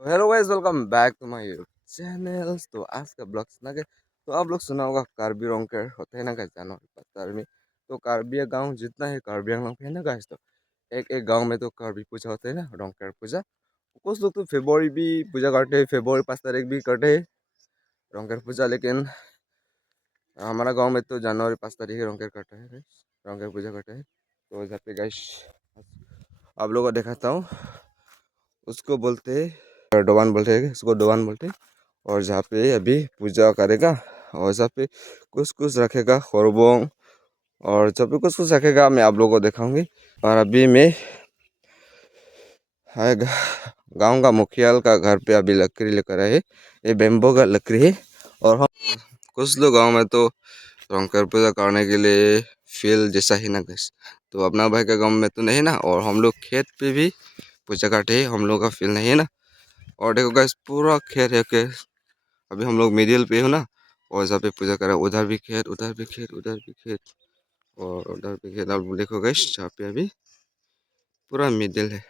Hello guys, welcome back to my YouTube channel. तो आज का ब्लॉग सुना के तो आप लोग सुना होगा कार्बी रंकेर होते हैं ना गाइस, जानो पत्थर में। तो कार्बी गांव जितना है कार्बी आंगलों पे है ना गाइस, तो एक एक गांव में तो कार्बी पूजा होते है ना, रंकेर पूजा। कुछ लोग तो फेब्रुवरी भी पूजा करते हैं, फेब्रुवरी 5 तारीख भी करते हैं रंकेर पूजा। लेकिन हमारा गाँव में तो जनवरी 5 तारीख रंकेर करता है guys, रंकेर पूजा करता है। तो यहाँ पे गाइस आप लोगों को दिखाता हूँ, उसको बोलते हैं डोवान बोलते हैं, इसको डोवान बोलते हैं। और जहाँ पे अभी पूजा करेगा और जहाँ पे कुछ कुछ रखेगा खरबों, और जब भी कुछ कुछ रखेगा मैं आप लोगों को दिखाऊंगी। और अभी मैं गांव का मुखियाल का घर पे अभी लकड़ी लेकर आए, ये बेम्बो का लकड़ी है। और हम कुछ लोग गांव में तो रंगकर पूजा करने के लिए फील्ड जैसा ही ना गैस, तो अपना भाई का गांव में तो नहीं ना। और हम लोग खेत पे भी पूजा करते हैं, हम लोग का फील्ड नहीं है ना। और देखो गैस पूरा खेत है के, अभी हम लोग मिडिल पे हो ना। और जहाँ पे पूजा करा उधर भी खेत, उधर भी खेत, उधर भी खेत और उधर भी खेत। आप देखो गैस जहाँ पे अभी पूरा मिडिल है।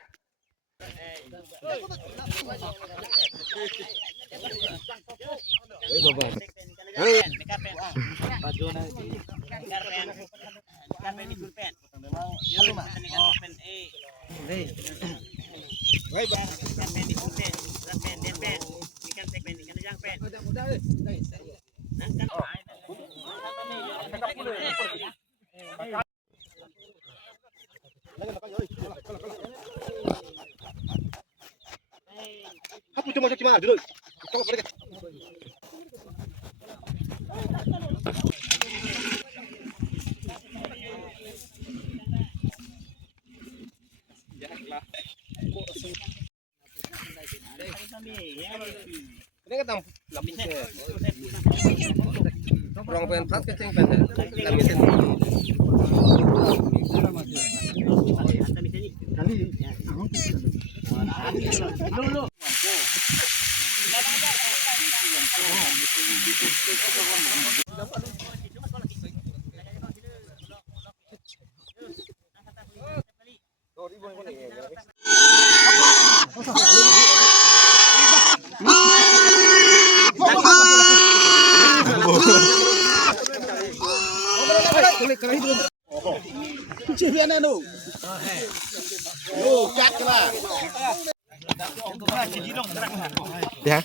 Ya.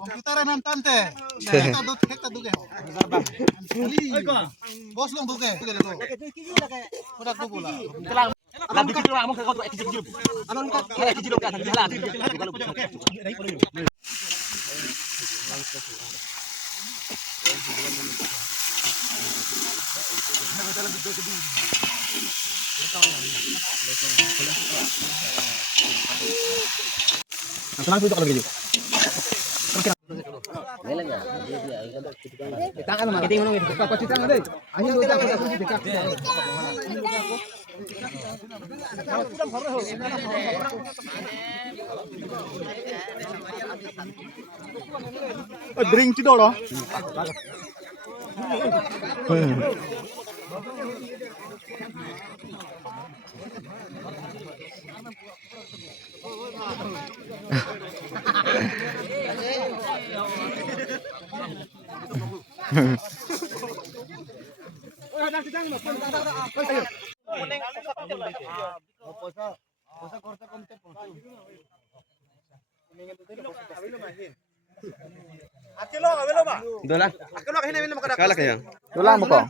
Kita renan tante. Kita duke. Bos long duke. Udah tuh pula. Lalu kita ngomong ke kau tuh ekiji. Anon ka ekiji lo ka tadi halan. Tenang tuh kalau gitu. Kita kan marketing ngono gitu. Kok cita ngade? Anjing udah aku dekat. Drink ci dolo. Dola. Dola mo ko.